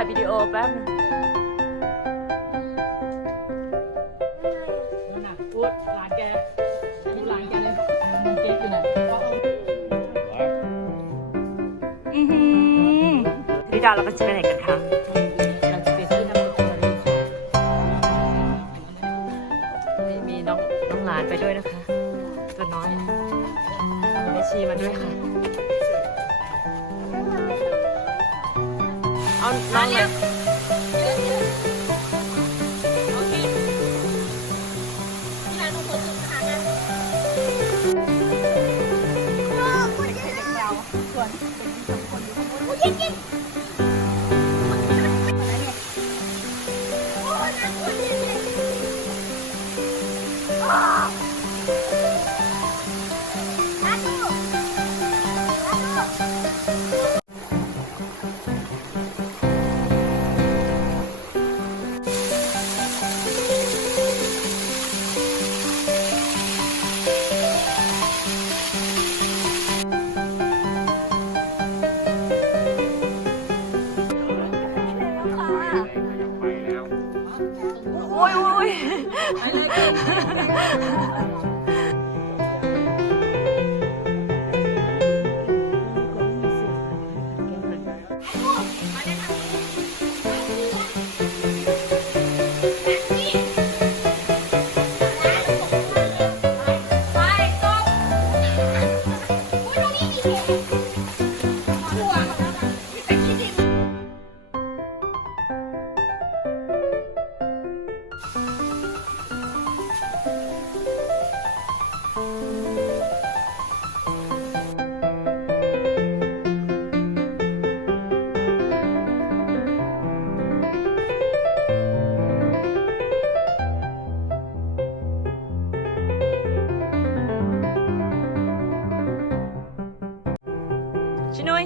ายวิดีโอแป๊บนึงนั่นน่ะพูดหลานแกพูดหลานแกเลยมึงเก๊กอยู่น่ะพี่ดาวเราก็จะไปไหนกันคะเราจะไปซื้อน้ำมันมีน้องหลานไปด้วยนะคะตัวน้อยแม่ชีมาด้วยค่ะเอาน้องเลยโอ้ยโอ้ยชินุย